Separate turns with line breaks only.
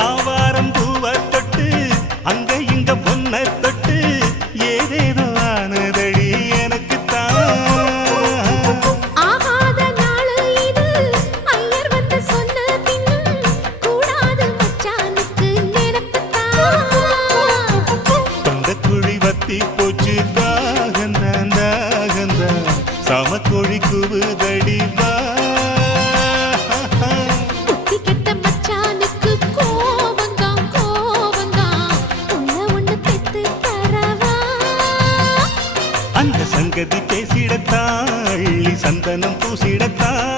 ஆவாரம் பூவ தொட்டு அங்க இங்க பொன்ன தொட்டு ஏதேதோ ஆனதடி எனக்கு போச்சு தாகந்தான் தாகந்தான் சமக்கொழி குவுதடி அந்த சங்கதி பேசிடத்தாள் சந்தனம் பூசிடத்தாள்.